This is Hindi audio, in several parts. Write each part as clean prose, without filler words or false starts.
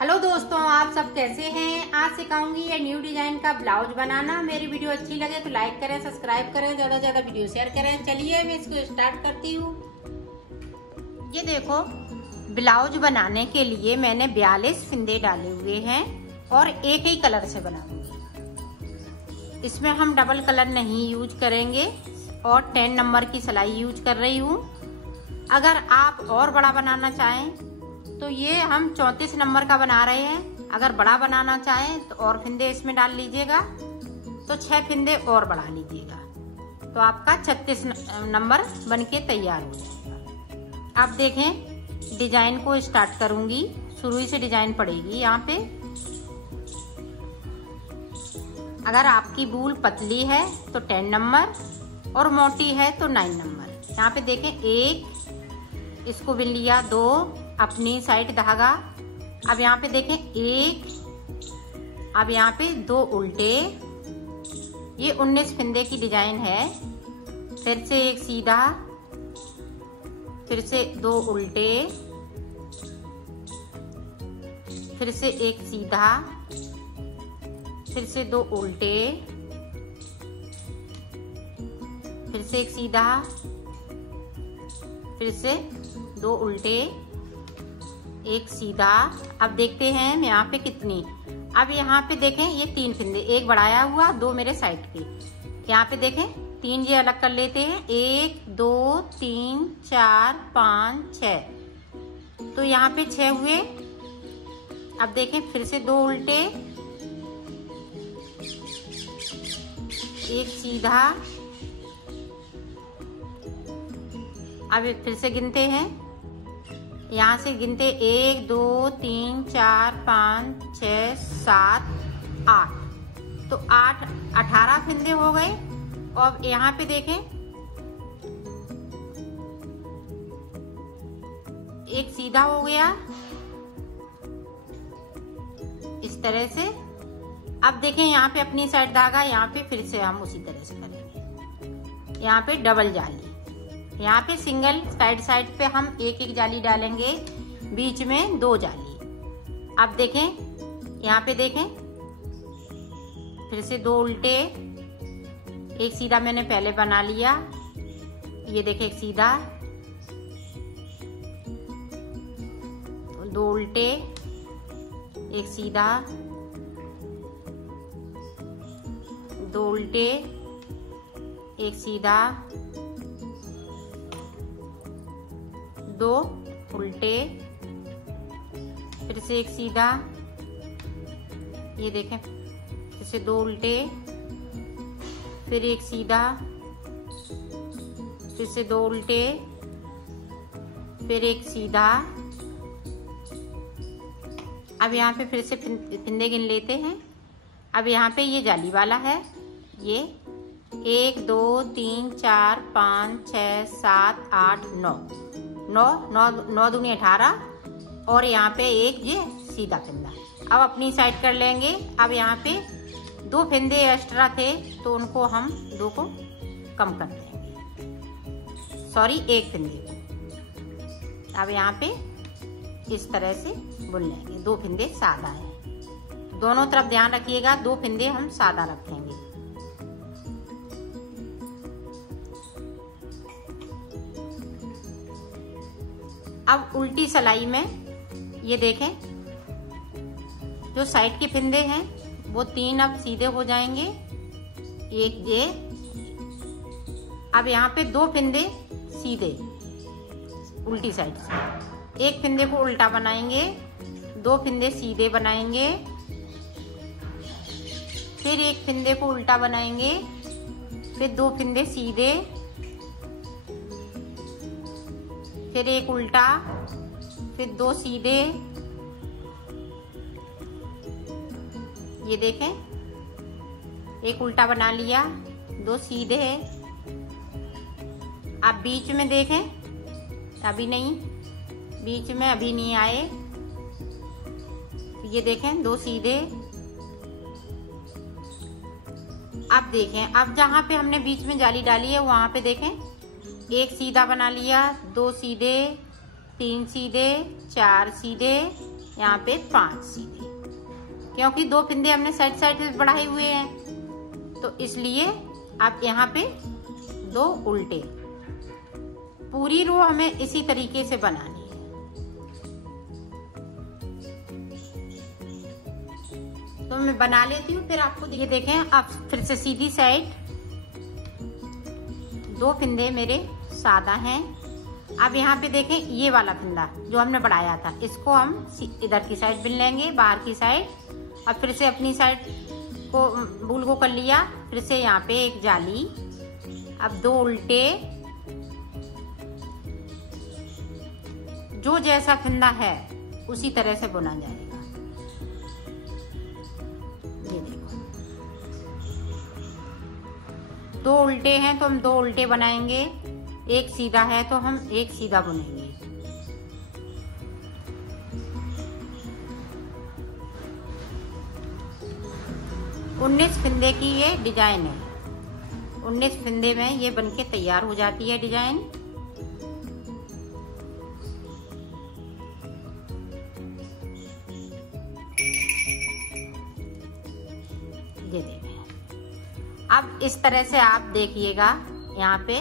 हेलो दोस्तों, आप सब कैसे हैं। आज सिखाऊंगी ये न्यू डिजाइन का ब्लाउज बनाना। मेरी वीडियो अच्छी लगे तो लाइक करें, सब्सक्राइब करें, ज्यादा से ज्यादा वीडियो शेयर करें। चलिए मैं इसको स्टार्ट करती हूँ। ये देखो, ब्लाउज बनाने के लिए मैंने 42 फिंदे डाले हुए हैं और एक ही कलर से बनाऊंगी। इसमें हम डबल कलर नहीं यूज करेंगे और 10 नंबर की सिलाई यूज कर रही हूँ। अगर आप और बड़ा बनाना चाहें तो ये हम 34 नंबर का बना रहे हैं। अगर बड़ा बनाना चाहें तो और फिंदे इसमें डाल लीजिएगा, तो 6 फिंदे और बढ़ा लीजिएगा, तो आपका 36 नंबर बनके तैयार हो जाएगा। अब देखें, डिजाइन को स्टार्ट करूंगी। शुरू से डिजाइन पड़ेगी यहाँ पे। अगर आपकी बूल पतली है तो 10 नंबर और मोटी है तो 9 नंबर। यहाँ पे देखें, 1 इसको बिन लिया, 2 अपनी साइड धागा। अब यहाँ पे देखें 1, अब यहाँ पे 2 उल्टे। ये 19 फिंदे की डिजाइन है। फिर से 1 सीधा, फिर से 2 उल्टे, फिर से 1 सीधा, फिर से 2 उल्टे, फिर से 1 सीधा, फिर से 2 उल्टे, 1 सीधा। अब देखते हैं यहाँ पे कितनी। अब यहाँ पे देखें, ये 3 फिंदे, 1 बढ़ाया हुआ, 2 मेरे साइड के। यहाँ पे देखें 3 ये अलग कर लेते हैं। 1 2 3 4 5 6, तो यहाँ पे 6 हुए। अब देखें, फिर से 2 उल्टे, 1 सीधा। अब फिर से गिनते हैं, यहाँ से गिनते 1 2 3 4 5 6 7 8, तो 18 फिंदे हो गए। और यहाँ पे देखें, 1 सीधा हो गया इस तरह से। अब देखें यहाँ पे अपनी साइड धागा, यहाँ पे फिर से हम उसी तरह से करेंगे। यहाँ पे डबल जाली, यहाँ पे सिंगल साइड पे हम 1 जाली डालेंगे, बीच में 2 जाली। अब देखें, यहाँ पे देखें, फिर से 2 उल्टे, 1 सीधा मैंने पहले बना लिया। ये देखें, 1 सीधा, 2 उल्टे, 1 सीधा, 2 उल्टे, 1 सीधा, 2 उल्टे, फिर से 1 सीधा। ये देखें, फिर से 2 उल्टे, फिर 1 सीधा, फिर से 2 उल्टे, फिर 1 सीधा। अब यहाँ पे फिर से फिंदे गिन लेते हैं। अब यहाँ पे ये जाली वाला है। ये 1 2 3 4 5 6 7 8 9 दूनी 18, और यहाँ पे 1 ये सीधा फिंदा। अब अपनी साइड कर लेंगे। अब यहाँ पे 2 फिंदे एक्स्ट्रा थे तो उनको हम 2 को कम कर देंगे, सॉरी 1 फिंदे को। अब यहाँ पे इस तरह से बुन लेंगे। 2 फिंदे सादा है, दोनों तरफ ध्यान रखिएगा, 2 फिंदे हम सादा रखेंगे। अब उल्टी सिलाई में ये देखें, जो साइड के फिंदे हैं वो 3 अब सीधे हो जाएंगे। 1 ये, अब यहाँ पे 2 फिंदे सीधे उल्टी साइड से। 1 फिंदे को उल्टा बनाएंगे, 2 फिंदे सीधे बनाएंगे, फिर 1 फिंदे को उल्टा बनाएंगे, फिर 2 फिंदे सीधे, फिर 1 उल्टा, फिर 2 सीधे। ये देखें, 1 उल्टा बना लिया, 2 सीधे। आप बीच में देखें, अभी नहीं, बीच में अभी नहीं आए। ये देखें, 2 सीधे। अब देखें, अब जहां पे हमने बीच में जाली डाली है वहां पे देखें, 1 सीधा बना लिया, 2 सीधे, 3 सीधे, 4 सीधे, यहाँ पे 5 सीधे, क्योंकि 2 फिंदे हमने साइड साइड से बढ़ाए हुए हैं, तो इसलिए आप यहाँ पे 2 उल्टे। पूरी रो हमें इसी तरीके से बनानी है। तो मैं बना लेती हूँ, फिर आपको ये देखें। अब फिर से सीधी साइड 2 फिंदे मेरे सादा हैं। अब यहाँ पे देखें, ये वाला फिंदा जो हमने बढ़ाया था, इसको हम इधर की साइड बिन लेंगे, बाहर की साइड। अब फिर से अपनी साइड को बूल को कर लिया, फिर से यहाँ पे एक जाली। अब 2 उल्टे, जो जैसा फिंदा है उसी तरह से बुना जाएगा। ये देखो, 2 उल्टे हैं तो हम 2 उल्टे बनाएंगे, एक सीधा है तो हम एक सीधा बुनेंगे। उन्नीस फिंदे की ये डिजाइन है। 19 फिंदे में ये बनके तैयार हो जाती है डिजाइन। ये देखें। अब इस तरह से आप देखिएगा, यहाँ पे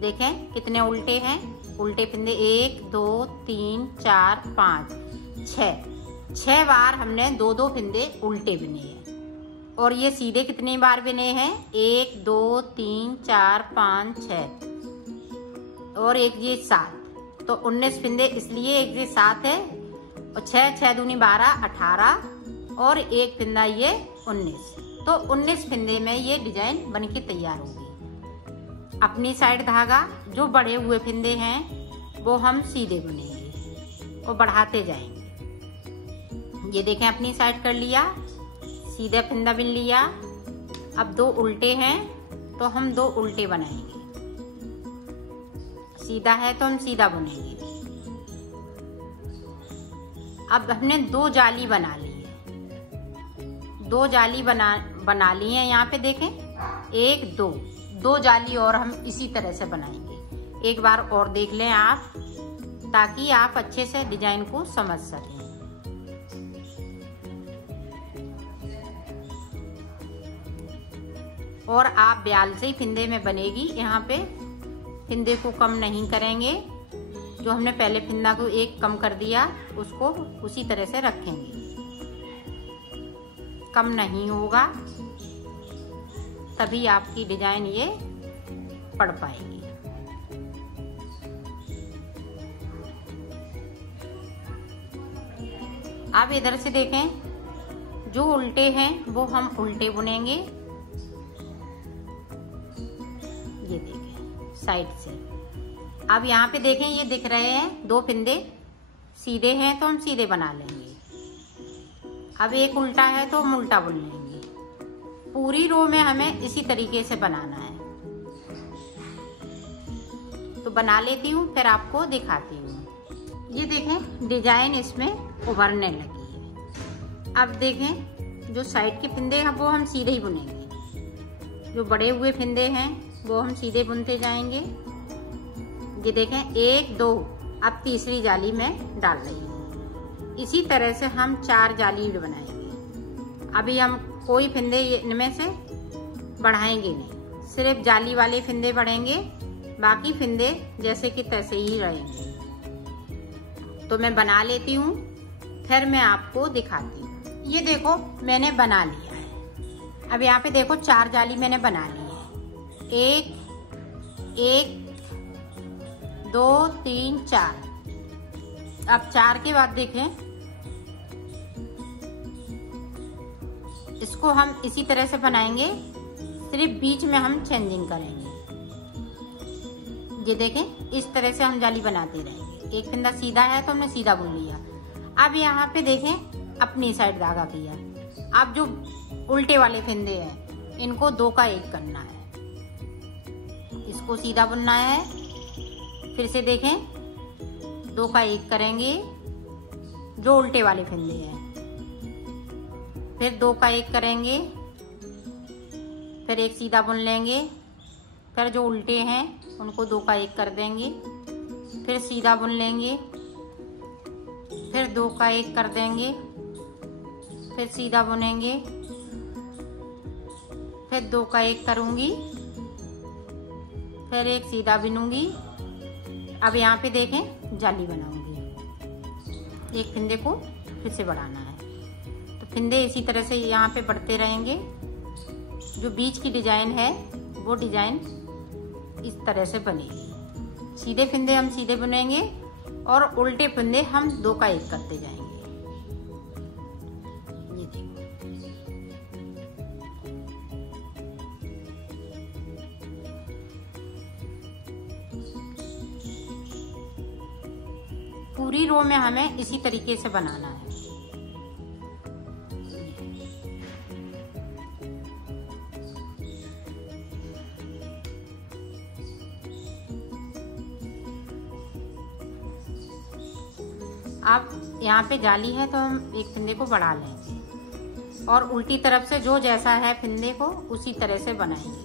देखें कितने उल्टे हैं। उल्टे फिंदे 1 2 3 4 5 6 बार हमने 2 फिंदे उल्टे बुने हैं। और ये सीधे कितनी बार बुने हैं? 1 2 3 4 5 6 और एक ये 7। तो 19 फिंदे, इसलिए एक ये 7 है और 6 दूनी 12 18 और एक फिंदा ये 19। तो 19 फिंदे में ये डिजाइन बनके तैयार होगी। अपनी साइड धागा जो बड़े हुए फिंदे हैं वो हम सीधे बुनेंगे और बढ़ाते जाएंगे। ये देखें, अपनी साइड कर लिया, सीधा फिंदा बिन लिया। अब 2 उल्टे हैं तो हम 2 उल्टे बनाएंगे, सीधा है तो हम सीधा बुनेंगे। अब हमने 2 जाली बना ली है, 2 जाली बना ली है। यहाँ पे देखें, 1 2 जाली और हम इसी तरह से बनाएंगे। एक बार और देख लें आप, ताकि आप अच्छे से डिजाइन को समझ सकें। और आप 42 फिंदे में बनेगी। यहाँ पे फिंदे को कम नहीं करेंगे, जो हमने पहले फिंदा को 1 कम कर दिया उसको उसी तरह से रखेंगे, कम नहीं होगा, तभी आपकी डिजाइन ये पड़ पाएगी। आप इधर से देखें, जो उल्टे हैं वो हम उल्टे बुनेंगे। ये देखें साइड से। अब यहाँ पे देखें, ये दिख रहे हैं 2 फिंदे सीधे हैं तो हम सीधे बना लेंगे। अब एक उल्टा है तो हम उल्टा बुन लेंगे। पूरी रो में हमें इसी तरीके से बनाना है। तो बना लेती हूँ, फिर आपको दिखाती हूँ। ये देखें, डिजाइन इसमें उभरने लगी है। अब देखें, जो साइड के फिंदे हैं वो हम सीधे ही बुनेंगे, जो बड़े हुए फिंदे हैं वो हम सीधे बुनते जाएंगे। ये देखें, 1 2, अब तीसरी जाली में डाल रही हूँ। इसी तरह से हम 4 जाली बनाएंगे। अभी हम कोई फिंदे इनमें से बढ़ाएंगे नहीं, सिर्फ जाली वाले फिंदे बढ़ेंगे, बाकी फिंदे जैसे कि तैसे ही रहेंगे। तो मैं बना लेती हूँ, फिर मैं आपको दिखाती हूँ। ये देखो, मैंने बना लिया है। अब यहाँ पे देखो, 4 जाली मैंने बना ली है। 1 1 2 3 4। अब 4 के बाद देखें, इसको हम इसी तरह से बनाएंगे, सिर्फ बीच में हम चेंजिंग करेंगे। ये देखें, इस तरह से हम जाली बनाते रहेंगे। एक फिंदा सीधा है तो हमने सीधा बुन लिया। अब यहाँ पे देखें, अपनी साइड धागा किया। अब जो उल्टे वाले फिंदे हैं इनको 2 का 1 करना है, इसको सीधा बुनना है। फिर से देखें, 2 का 1 करेंगे जो उल्टे वाले फिंदे हैं, फिर 2 का 1 करेंगे, फिर एक सीधा बुन लेंगे, फिर जो उल्टे हैं उनको 2 का 1 कर देंगे, फिर सीधा बुन लेंगे, फिर 2 का 1 कर देंगे, फिर सीधा बुनेंगे, फिर 2 का 1 करूंगी, फिर एक सीधा बुनूंगी। अब यहाँ पे देखें जाली बनाऊंगी, एक फिंदे को फिर से बढ़ाना है। तो फिंदे इसी तरह से यहाँ पे बढ़ते रहेंगे। जो बीच की डिजाइन है वो डिजाइन इस तरह से बनेगी। सीधे फिंदे हम सीधे बुनेंगे और उल्टे फिंदे हम 2 का 1 करते जाएंगे। ये देखो, पूरी रो में हमें इसी तरीके से बनाना है। अब यहाँ पे जाली है तो हम एक फिंदे को बढ़ा लेंगे और उल्टी तरफ से जो जैसा है फिंदे को उसी तरह से बनाएंगे।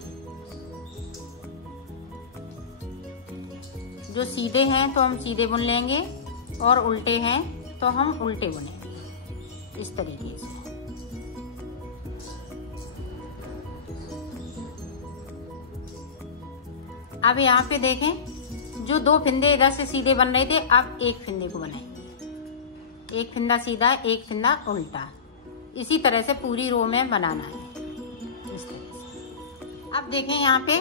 जो सीधे हैं तो हम सीधे बुन लेंगे और उल्टे हैं तो हम उल्टे बुनेंगे इस तरीके से। अब यहाँ पे देखें, जो 2 फिंदे इधर से सीधे बन रहे थे, अब एक फिंदे को बनाएंगे। एक फिंदा सीधा, एक फिंदा उल्टा, इसी तरह से पूरी रो में बनाना है इस तरह से। अब देखें यहाँ पे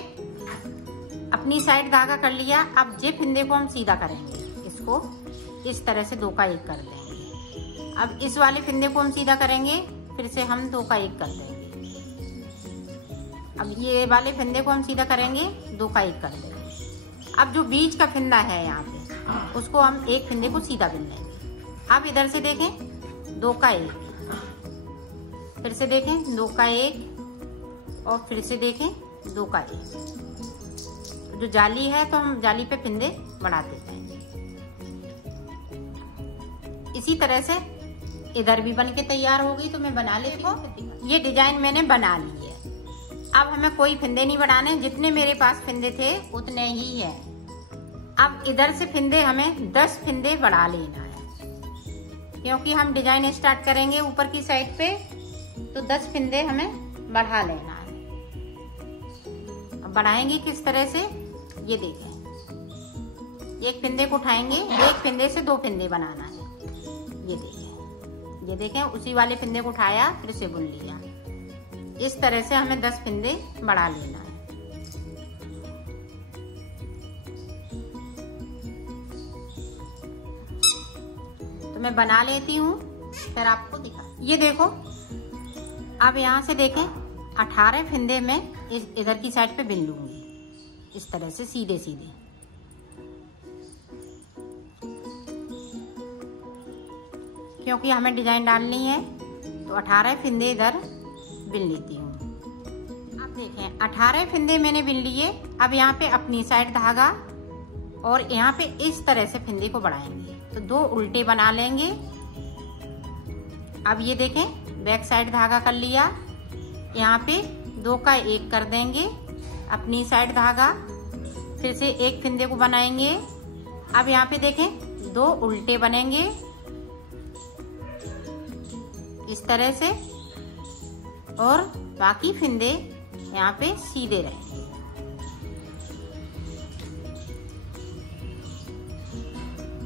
अपनी साइड धागा कर लिया। अब जे फिंदे को हम सीधा करेंगे, इसको इस तरह से 2 का 1 कर देंगे। अब इस वाले फिंदे को हम सीधा करेंगे, फिर से हम 2 का 1 कर देंगे। अब ये वाले फिंदे को हम सीधा करेंगे, 2 का 1 कर देंगे। अब जो बीच का फिंदा है यहाँ पे, उसको हम एक फिंदे को सीधा बुन लेंगे। अब इधर से देखें 2 का 1, फिर से देखें 2 का 1 और फिर से देखें 2 का 1। जो जाली है तो हम जाली पे फिंदे बढ़ाते जाएंगे। इसी तरह से इधर भी बन के तैयार हो गई। तो मैं बना लेती हूँ। ये डिजाइन मैंने बना ली है। अब हमें कोई फिंदे नहीं बढ़ाने, जितने मेरे पास फिंदे थे उतने ही है। अब इधर से फिंदे हमें 10 फिंदे बढ़ा लेना है, क्योंकि हम डिजाइन स्टार्ट करेंगे ऊपर की साइड पे, तो 10 फिंदे हमें बढ़ा लेना है। अब बढ़ाएंगे किस तरह से, ये देखें। एक फिंदे को उठाएंगे, एक फिंदे से 2 फिंदे बनाना है। ये देखें उसी वाले फिंदे को उठाया, फिर से बुन लिया। इस तरह से हमें 10 फिंदे बढ़ा लेना है। तो मैं बना लेती हूँ, फिर आपको दिखा। ये देखो, अब यहाँ से देखें 18 फिंदे में इधर की साइड पे बिन लूंगी इस तरह से सीधे सीधे। क्योंकि हमें डिजाइन डालनी है, तो 18 फिंदे इधर बिन लेती हूँ। अब देखें 18 फिंदे मैंने बिन लिए। अब यहाँ पे अपनी साइड धागा और यहाँ पे इस तरह से फिंदे को बढ़ाएंगे, तो 2 उल्टे बना लेंगे। अब ये देखें बैक साइड धागा कर लिया, यहाँ पे 2 का 1 कर देंगे, अपनी साइड धागा, फिर से एक फिंदे को बनाएंगे। अब यहाँ पे देखें 2 उल्टे बनेंगे इस तरह से, और बाकी फिंदे यहाँ पे सीधे रहेंगे।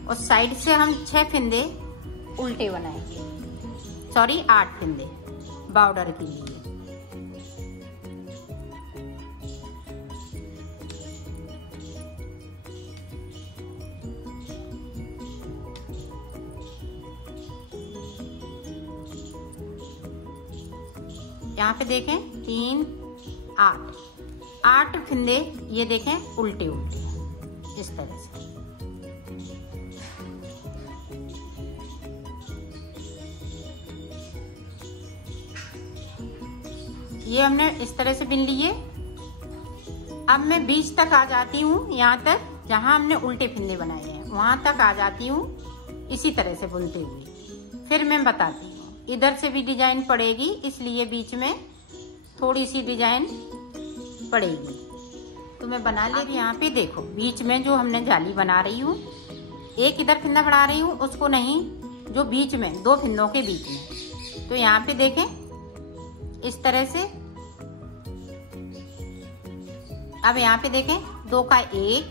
और साइड से हम 6 फिंदे उल्टे बनाएंगे, सॉरी 8 फिंदे बॉर्डर के लिए। यहाँ पे देखें 3 8 फिंदे, ये देखें उल्टे उल्टे इस तरह से। ये हमने इस तरह से बिन लिए। अब मैं बीच तक आ जाती हूँ, यहाँ तक जहाँ हमने उल्टे फिंदे बनाए हैं वहां तक आ जाती हूँ इसी तरह से बुनते हुए। फिर मैं बताती हूँ, इधर से भी डिजाइन पड़ेगी, इसलिए बीच में थोड़ी सी डिजाइन पड़ेगी। तो मैं बना ले रही। यहाँ पे देखो बीच में जो हमने जाली बना रही हूँ, एक इधर फिंदा बढ़ा रही हूँ, उसको नहीं जो बीच में 2 फिंदों के बीच में। तो यहाँ पे देखें इस तरह से। अब यहाँ पे देखें 2 का 1,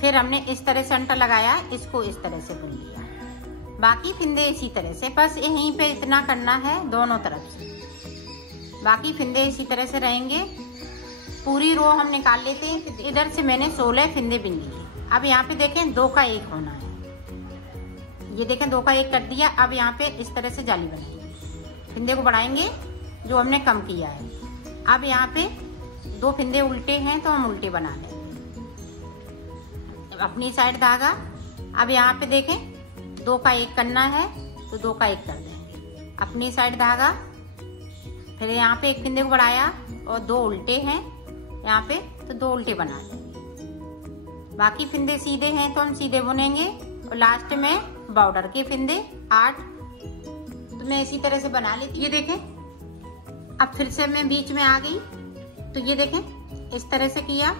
फिर हमने इस तरह से अंटा लगाया, इसको इस तरह से बुन लिया। बाकी फिंदे इसी तरह से, बस यहीं पे इतना करना है दोनों तरफ से। बाकी फिंदे इसी तरह से रहेंगे। पूरी रो हम निकाल लेते हैं। इधर से मैंने 16 फिंदे बिन लिए। अब यहाँ पे देखें 2 का 1 होना है। ये देखें 2 का 1 कर दिया। अब यहाँ पे इस तरह से जाली बनाएंगे, फिंदे को बढ़ाएंगे जो हमने कम किया है। अब यहाँ पे 2 फिंदे उल्टे हैं तो हम उल्टे बना लेंगे। अपनी साइड धागा। अब यहाँ पे देखें 2 का 1 करना है तो 2 का 1 कर देंगे। अपनी साइड धागा, फिर यहाँ पे 1 फिंदे को बढ़ाया और 2 उल्टे हैं यहाँ पे तो 2 उल्टे बना लेंगे। बाकी फिंदे सीधे हैं तो हम सीधे बुनेंगे और लास्ट में बॉर्डर के फिंदे 8 तो मैं इसी तरह से बना लेती हूँ। ये देखें अब फिर से मैं बीच में आ गई तो ये देखें इस तरह से किया।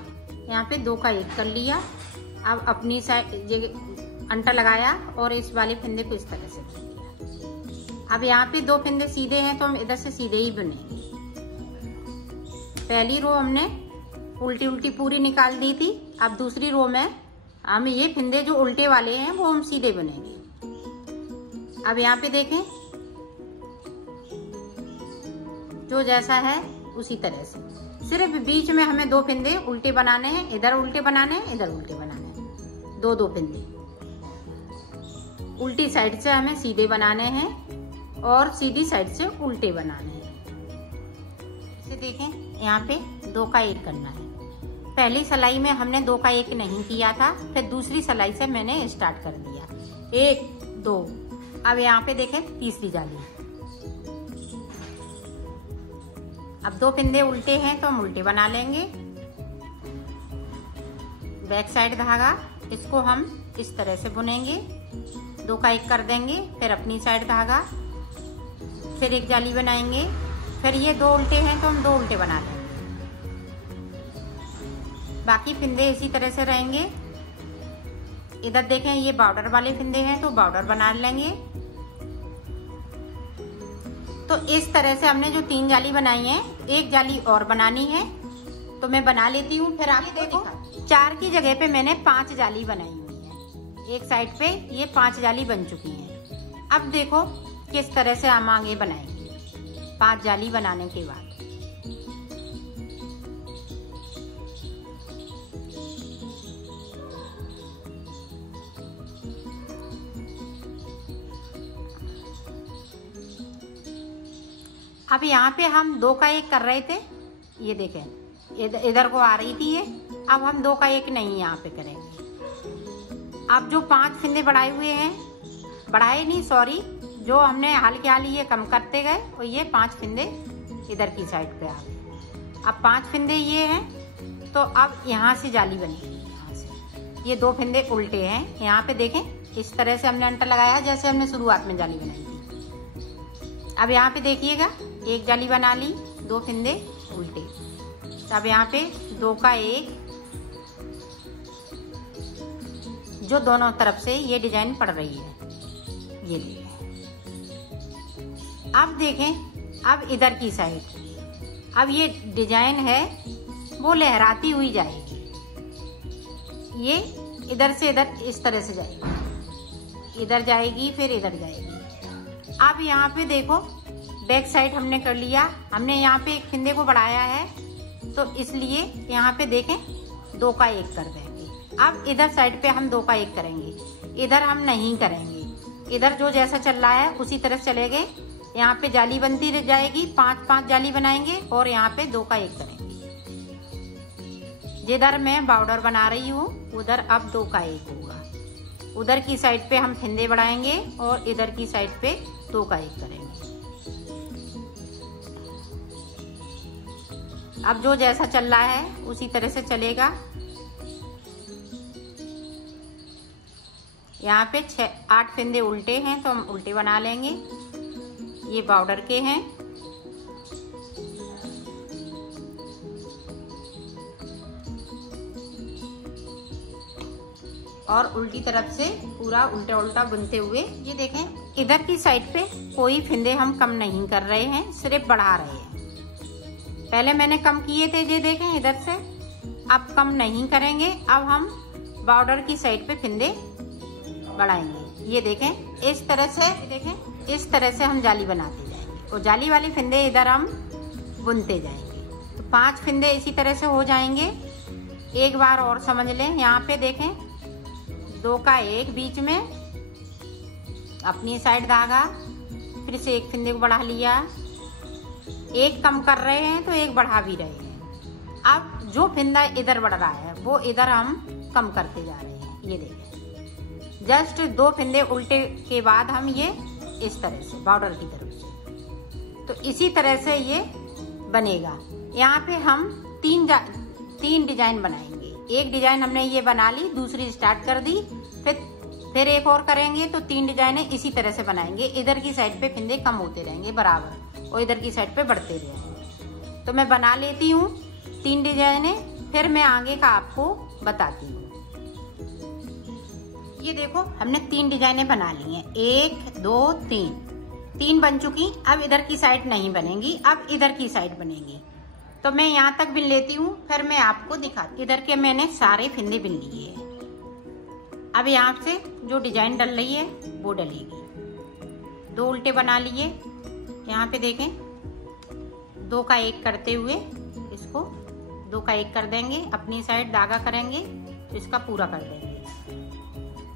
यहाँ पे 2 का 1 कर लिया। अब अपनी साइड ये अंटा लगाया और इस वाले फिंदे को इस तरह से बुन लिया। अब यहाँ पे 2 फिंदे सीधे हैं तो हम इधर से सीधे ही बुनेंगे। पहली रो हमने उल्टी उल्टी पूरी निकाल दी थी। अब दूसरी रो में हम ये फिंदे जो उल्टे वाले हैं वो हम सीधे बुनेंगे। अब यहाँ पे देखें जो जैसा है उसी तरह से, सिर्फ बीच में हमें 2 फिंदे उल्टे बनाने हैं। इधर उल्टे बनाने हैं, इधर उल्टे बनाने हैं। 2 फिंदे उल्टी साइड से हमें सीधे बनाने हैं और सीधी साइड से उल्टे बनाने हैं। इसे देखें यहाँ पे 2 का 1 करना है। पहली सिलाई में हमने 2 का 1 नहीं किया था, फिर दूसरी सिलाई से मैंने स्टार्ट कर दिया 1 2। अब यहाँ पे देखें तीसरी जाली। अब 2 फिंदे उल्टे हैं तो हम उल्टे बना लेंगे। बैक साइड धागा, इसको हम इस तरह से बुनेंगे। 2 का 1 कर देंगे, फिर अपनी साइड धागा, फिर 1 जाली बनाएंगे। फिर ये 2 उल्टे हैं तो हम 2 उल्टे बना लेंगे। बाकी फिंदे इसी तरह से रहेंगे। इधर देखें ये बॉर्डर वाले फिंदे हैं तो बॉर्डर बना लेंगे। तो इस तरह से हमने जो 3 जाली बनाई है, 1 जाली और बनानी है तो मैं बना लेती हूँ। फिर आप देखो 4 की जगह पे मैंने 5 जाली बनाई हुई है। एक साइड पे ये 5 जाली बन चुकी हैं। अब देखो किस तरह से हम आगे बनाएंगे 5 जाली बनाने के बाद। अब यहाँ पे हम 2 का 1 कर रहे थे, ये देखें इधर को आ रही थी ये। अब हम 2 का 1 नहीं यहाँ पे करेंगे। अब जो 5 फिंदे बढ़ाए हुए हैं, बढ़ाए नहीं सॉरी, जो हमने हाल के हाल ये कम करते गए और ये 5 फिंदे इधर की साइड पे आ गए। अब 5 फिंदे ये हैं तो अब यहाँ से जाली बनेगी। यहाँ से ये 2 फिंदे उल्टे हैं। यहाँ पे देखें इस तरह से हमने अंटर लगाया जैसे हमने शुरुआत में जाली बनाई थी। अब यहाँ पे देखिएगा 1 जाली बना ली, 2 फिंदे उल्टे। अब यहाँ पे 2 का 1 जो दोनों तरफ से ये डिजाइन पड़ रही है, ये देखें। अब देखें अब इधर की साइड, अब ये डिजाइन है वो लहराती हुई जाएगी। ये इधर से इधर इस तरह से जाएगी, इधर जाएगी फिर इधर जाएगी। अब यहाँ पे देखो बैक साइड हमने कर लिया। हमने यहाँ पे 1 फिंदे को बढ़ाया है तो इसलिए यहाँ पे देखें 2 का 1 कर देंगे। अब इधर साइड पे हम 2 का 1 करेंगे, इधर हम नहीं करेंगे। इधर जो जैसा चल रहा है उसी तरह चले गए। यहाँ पे जाली बनती रह जाएगी, 5-5 जाली बनाएंगे और यहाँ पे 2 का 1 करेंगे। जिधर मैं बॉर्डर बना रही हूँ उधर अब 2 का 1 होगा। उधर की साइड पे हम फिंदे बढ़ाएंगे और इधर की साइड पे 2 का 1 करेंगे। अब जो जैसा चल रहा है उसी तरह से चलेगा। यहाँ पे 8 फिंदे उल्टे हैं तो हम उल्टे बना लेंगे। ये बॉर्डर के हैं। और उल्टी तरफ से पूरा उल्टा उल्टा बुनते हुए ये देखें इधर की साइड पे कोई फिंदे हम कम नहीं कर रहे हैं, सिर्फ बढ़ा रहे हैं। पहले मैंने कम किए थे, ये देखें इधर से, अब कम नहीं करेंगे। अब हम बॉर्डर की साइड पे फिंदे बढ़ाएंगे। ये देखें इस तरह से, देखें इस तरह से हम जाली बनाते जाएंगे और जाली वाली फिंदे इधर हम बुनते जाएंगे। तो 5 फिंदे इसी तरह से हो जाएंगे। एक बार और समझ लें, यहाँ पे देखें 2 का 1 बीच में, अपनी साइड धागा, फिर से 1 फिंदे को बढ़ा लिया। 1 कम कर रहे हैं तो 1 बढ़ा भी रहे हैं। अब जो फिंदा इधर बढ़ रहा है वो इधर हम कम करते जा रहे हैं। ये देखें जस्ट 2 फिंदे उल्टे के बाद हम ये इस तरह से बॉर्डर की तरफ से, तो इसी तरह से ये बनेगा। यहाँ पे हम 3 डिजाइन बनाएंगे। एक डिजाइन हमने ये बना ली, दूसरी स्टार्ट कर दी, फिर एक और करेंगे तो 3 डिजाइने इसी तरह से बनाएंगे। इधर की साइड पे फिंदे कम होते रहेंगे बराबर और इधर की साइड पे बढ़ते रहेंगे। तो मैं बना लेती हूँ 3 डिजाइने, फिर मैं आगे का आपको बताती हूँ। ये देखो हमने 3 डिजाइने बना ली हैं, 1 2 3 बन चुकी। अब इधर की साइड नहीं बनेगी, अब इधर की साइड बनेगी। तो मैं यहाँ तक बिन लेती हूँ, फिर मैं आपको दिखाती। इधर के मैंने सारे फिंदे बिन लिए हैं। अब यहाँ से जो डिजाइन डल रही है वो डलेगी। 2 उल्टे बना लिए, यहाँ पे देखें 2 का 1 करते हुए इसको 2 का 1 कर देंगे, अपनी साइड धागा करेंगे तो इसका पूरा कर देंगे।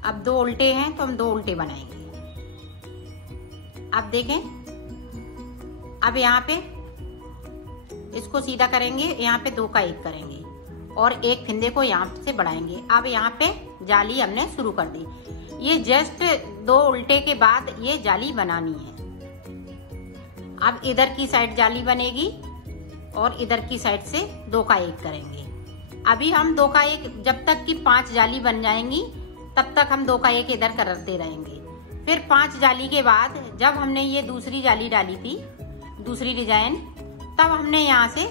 अब 2 उल्टे हैं तो हम 2 उल्टे बनाएंगे। अब देखें, अब यहाँ पे इसको सीधा करेंगे, यहाँ पे 2 का 1 करेंगे और 1 फिंदे को यहाँ से बढ़ाएंगे। अब यहाँ पे जाली हमने शुरू कर दी। ये जस्ट 2 उल्टे के बाद ये जाली बनानी है। अब इधर की साइड जाली बनेगी और इधर की साइड से 2 का 1 करेंगे। अभी हम 2 का 1 जब तक कि 5 जाली बन जाएंगी तब तक हम 2 का 1 इधर करते रहेंगे। फिर 5 जाली के बाद जब हमने ये दूसरी जाली डाली थी, दूसरी डिजाइन, तब हमने यहाँ से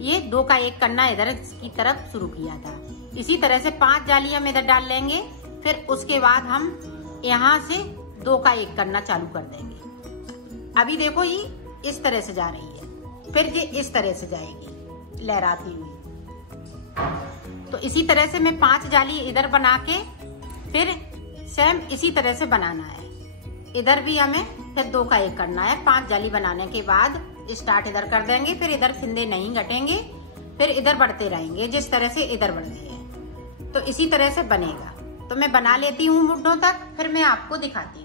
ये 2 का 1 करना इधर की तरफ शुरू किया था। इसी तरह से 5 जाली हम इधर डाल लेंगे, फिर उसके बाद हम यहाँ से 2 का 1 करना चालू कर देंगे। अभी देखो ये इस तरह से जा रही है, फिर ये इस तरह से जाएगी लहराती हुई। तो इसी तरह से मैं 5 जाली इधर बना के फिर सेम इसी तरह से बनाना है। इधर भी हमें फिर 2 का 1 करना है। 5 जाली बनाने के बाद स्टार्ट इधर कर देंगे, फिर इधर फिंदे नहीं घटेंगे, फिर इधर बढ़ते रहेंगे जिस तरह से इधर बढ़ रहे हैं। तो इसी तरह से बनेगा। तो मैं बना लेती हूँ मुड्ढों तक, फिर मैं आपको दिखाती हूँ।